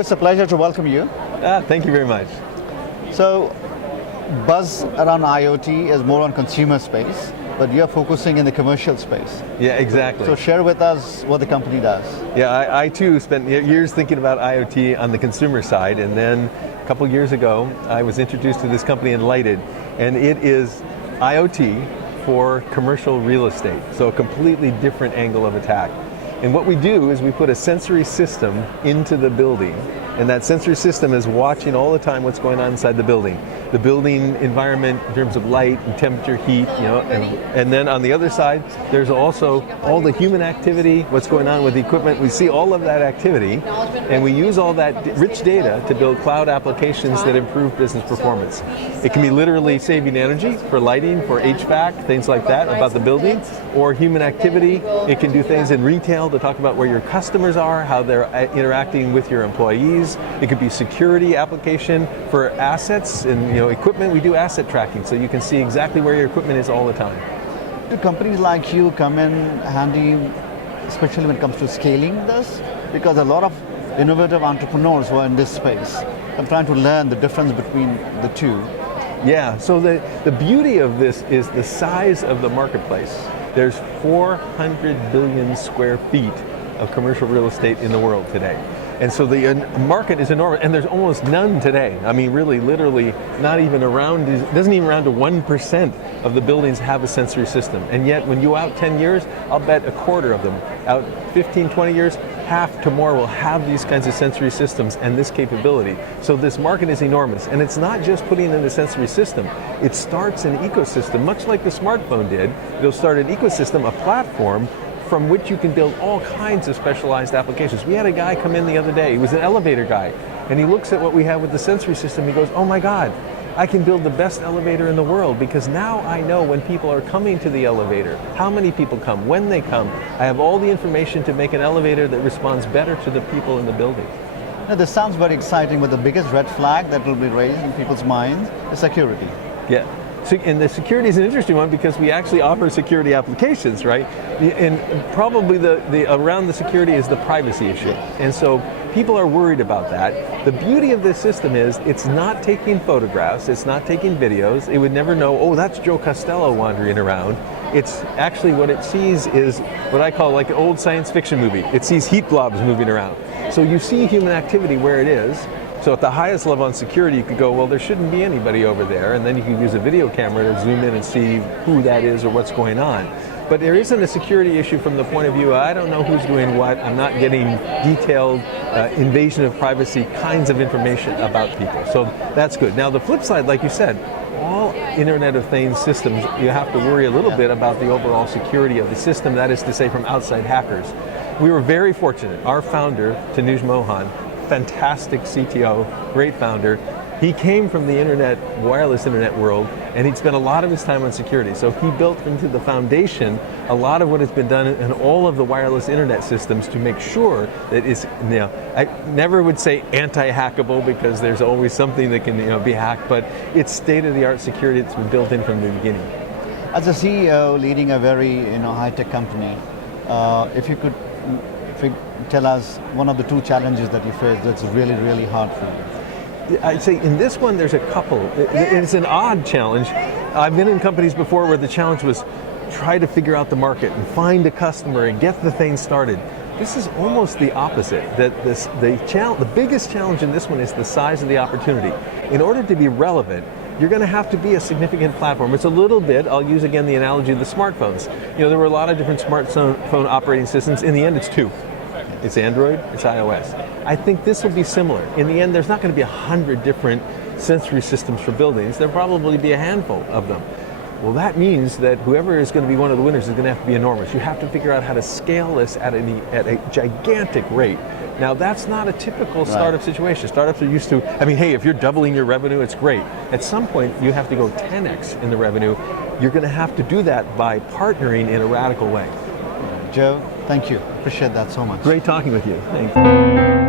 Joe, it's a pleasure to welcome you. Thank you very much. So, buzz around IoT is more on consumer space, but you're focusing in the commercial space. Yeah, exactly. So share with us what the company does. Yeah, I too spent years thinking about IoT on the consumer side, and then a couple years ago, I was introduced to this company, Enlighted, and it is IoT for commercial real estate, so a completely different angle of attack. And what we do is we put a sensory system into the building, and that sensory system is watching all the time what's going on inside the building environment in terms of light and temperature, heat, and then on the other side, there's also all the human activity, what's going on with the equipment. We see all of that activity, and we use all that rich data to build cloud applications that improve business performance. It can be literally saving energy for lighting, for HVAC, things like that about the building, or human activity. It can do things in retail to talk about where your customers are, how they're interacting with your employees. It could be security application for assets and equipment. We do asset tracking, so you can see exactly where your equipment is all the time. Do companies like you come in handy, especially when it comes to scaling this? Because a lot of innovative entrepreneurs were in this space. I'm trying to learn the difference between the two. Yeah, so the beauty of this is the size of the marketplace. There's 400 billion square feet of commercial real estate in the world today. And so the market is enormous, and there's almost none today. I mean, really, literally, not even around, it doesn't even around to 1% of the buildings have a sensory system. And yet, when you out 10 years, I'll bet a quarter of them, out 15, 20 years, half to more will have these kinds of sensory systems and this capability. So this market is enormous. And it's not just putting in a sensory system. It starts an ecosystem, much like the smartphone did. It'll start an ecosystem, a platform, from which you can build all kinds of specialized applications. We had a guy come in the other day, he was an elevator guy, and he looks at what we have with the sensory system, he goes, oh my God, I can build the best elevator in the world because now I know when people are coming to the elevator, how many people come, when they come. I have all the information to make an elevator that responds better to the people in the building. Now, this sounds very exciting, but the biggest red flag that will be raised in people's minds is security. Yeah. So, and the security is an interesting one because we actually offer security applications, right? And probably around the security is the privacy issue. And so people are worried about that. The beauty of this system is it's not taking photographs, it's not taking videos. It would never know, oh, that's Joe Costello wandering around. It's actually what it sees is what I call like an old science fiction movie. It sees heat blobs moving around. So you see human activity where it is. So at the highest level on security, you could go, well, there shouldn't be anybody over there, and then you can use a video camera to zoom in and see who that is or what's going on. But there isn't a security issue from the point of view, I don't know who's doing what, I'm not getting detailed invasion of privacy kinds of information about people. So that's good. Now the flip side, like you said, all Internet of Things systems, you have to worry a little bit about the overall security of the system, that is to say from outside hackers. We were very fortunate. Our founder, Tanuj Mohan, fantastic CTO, great founder. He came from the wireless internet world, and he'd spent a lot of his time on security. So he built into the foundation a lot of what has been done in all of the wireless internet systems to make sure that it's, I never would say anti-hackable because there's always something that can be hacked, but it's state-of-the-art security that's been built in from the beginning. As a CEO leading a very high-tech company, if you could tell us one of the two challenges that you face that's really, really hard for you. I'd say in this one there's a couple. It's an odd challenge. I've been in companies before where the challenge was try to figure out the market and find a customer and get the thing started. This is almost the opposite. That the biggest challenge in this one is the size of the opportunity. In order to be relevant, you're going to have to be a significant platform. It's a little bit, I'll use again the analogy of the smartphones. There were a lot of different smartphone operating systems. In the end, it's two. It's Android, it's iOS. I think this will be similar. In the end, there's not going to be 100 different sensory systems for buildings. There'll probably be a handful of them. Well, that means that whoever is going to be one of the winners is going to have to be enormous. You have to figure out how to scale this at a gigantic rate. Now, that's not a typical startup situation. Startups are used to, hey, if you're doubling your revenue, it's great. At some point, you have to go 10x in the revenue. You're going to have to do that by partnering in a radical way. Joe, thank you. Appreciate that so much. Great talking with you. Thanks.